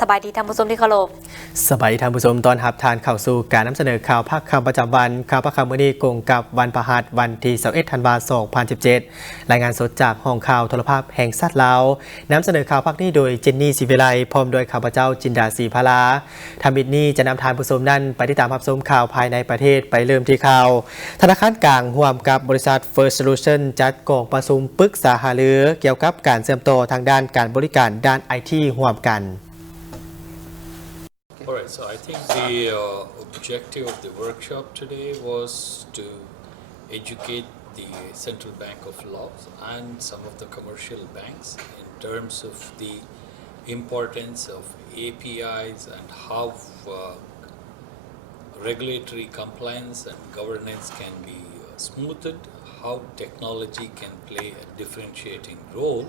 สบายดีท่านผู้ชมที่เคารพสบายดีท่านผู้ชมตอนรับทานข่าวสู่การนำเสนอข่าวภาคค่ำประจำวันข่าวภาคค่ำมื้อนี้กงกับวันพฤหัสวันที่21ธันวาคม2017รายงานสดจากห้องข่าวโทรภาพแห่งชาติลาวนำเสนอข่าวภาคนี้โดยเจนนี่ศิวิไลพร้อมโดยข้าพเจ้าจินดาศรีพลาทำบิดนี้จะนำทานผู้ชมนั้นไปติดตามรับชมข่าวภายในประเทศไปเริ่มที่ข่าวธนาคารกลางร่วมกับบริษัท First Solution จัดกองประชุมปรึกษาหารือเกี่ยวกับการเชื่อมต่อทางด้านการบริการด้าน IT ร่วมกันAlright, so I think the objective of the workshop today was to educate the Central Bank of Laos and some of the commercial banks in terms of the importance of APIs and how regulatory compliance and governance can be smoothed, how technology can play a differentiating role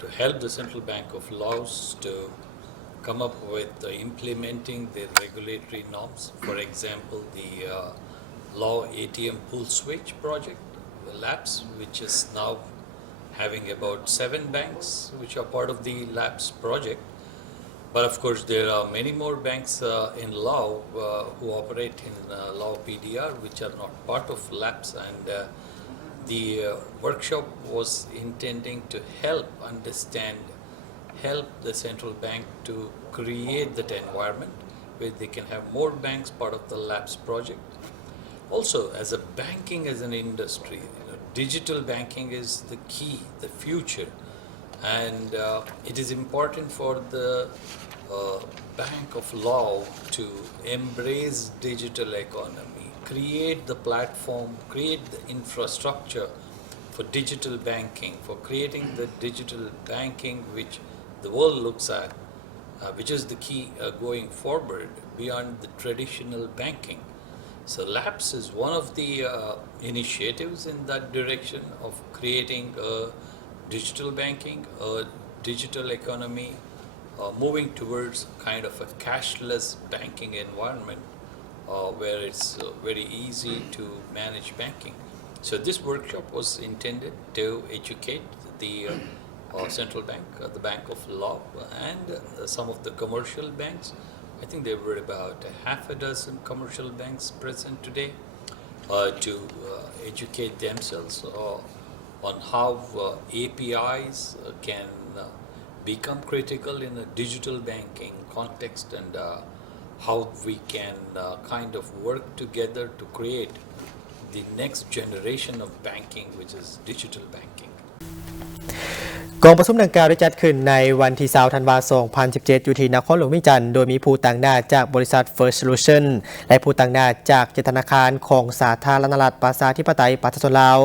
to help the Central Bank of Laos to come up with implementing the regulatory norms. For example, the Law ATM Pool Switch project, the LAPS, which is now having about 7 banks which are part of the LAPS project. But of course, there are many more banks in Laos who operate in Laos PDR, which are not part of LAPS, and the workshop was intending to help the central bank to create that environment where they can have more banks part of the LAPS project. Also, as a banking as an industry, digital banking is the key, the future, and it is important for the Bank of Laos to embrace digital economy, create the platform, create the infrastructure for digital banking, for creating the digital banking which the world looks at, which is the key going forward beyond the traditional banking. So LAPS is one of the initiatives in that direction of creating a digital banking, a digital economy, moving towards kind of a cashless banking environment where it's very easy to manage banking. So this workshop was intended to educate the central bank, the Bank of Laos, and some of the commercial banks. I think there were about half a dozen commercial banks present today to educate themselves on how APIs can become critical in a digital banking context, and how we can kind of work together to create the next generation of banking, which is digital banking. กองประชุมดังกล่าวได้จัดขึ้นในวันที่20ธันวาคม2017อยู่ที่นครหลวงวิจันทร์โดยมีผู้ต่างหน้าจากบริษัท First Solution และผู้ต่างหน้าจากธนาคารของสาธารณรัฐประชาธิปไตยประชาชนลาว